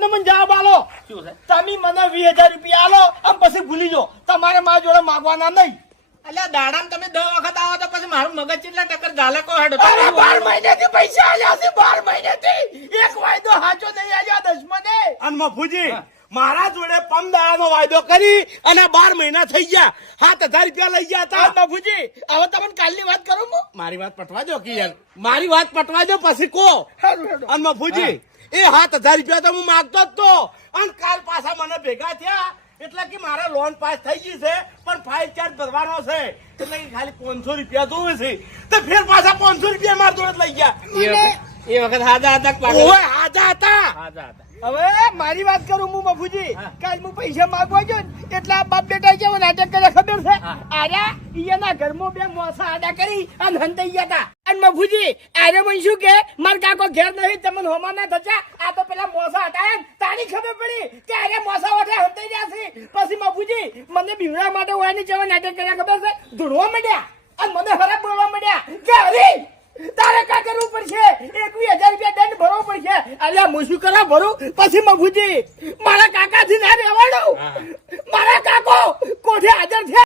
ને મને જવાબ આલો. તમે મને વીસ હજાર રૂપિયા આલો આમ પછી ભૂલી જાઓ. તમારે મારા જોડે માગવાના નહીં. એટલે દાડા તમે દસ વખત આવો તો પછી મારું મગજ ચેટલા ટક્કર ઝાલકો કો બાર મહિને થી પૈસા આલ્યા છે બાર મહિનેથી. એક વાયદો હાચો નહીં આલ્યો દસમને. અને મફુજી મારા જોડે પમદાવાનો વાયદો કરી અને બાર મહિના થઈ ગયા. સાત હજાર રૂપિયા લઈ ગયા હતા મફુજી. હવે તમને કાલની વાત કરું મારી વાત પટવા દો કે મારી વાત પટવા દો પછી કો અને મફુજી એ સાત હજાર રૂપિયા તો હું માગતો જ તો. અને કાલ પાછા મને ભેગા થયા એટલે કે મારે લોન પાસ થઈ ગઈ છે પણ ફાઇલ ચાર્જ ભરવાનો છે. એટલે કે ખાલી પાંચસો રૂપિયા જોવે છે. તો ફેર પાછા પાંચસો રૂપિયા મારા જોડે લઈ ગયા. એ વખત એ વખત હાજા હતા. હાજા હવે મારી વાત કરું હું બાપુજી કાલ હું પૈસા માંગવા ને એટલે બાપ બેટા કેવો નાટક કરે ખબર છે. હા. ઈયાના ઘરમાં બે મોસા આડા કરી અને હંતાઈ ગયા હતા. અને બાપુજી આરે મને શું કે માર કાકો ઘેર નહીં તમને હોમા ના થતા આ તો પેલા મોસા હતા એમ. તારી ખબર પડી કે આરે મોસા વટે હંતાઈ ગયા છે. પછી બાપુજી મને બીવડા માટે હોવાની જેવા નાટક કર્યા ખબર છે? ધૂળવા માંડ્યા અને મને ખરાબ બોલવા માંડ્યા. કે હરી કરવું પડશે. એકવીસ હજાર રૂપિયા દંડ ભરવો પડશે. અલ્યા હું શું કરા ભરું? પછી મગુજી મારા કાકાથી ના રહેવાનું મારા કાકો કોઠે હાજર થયા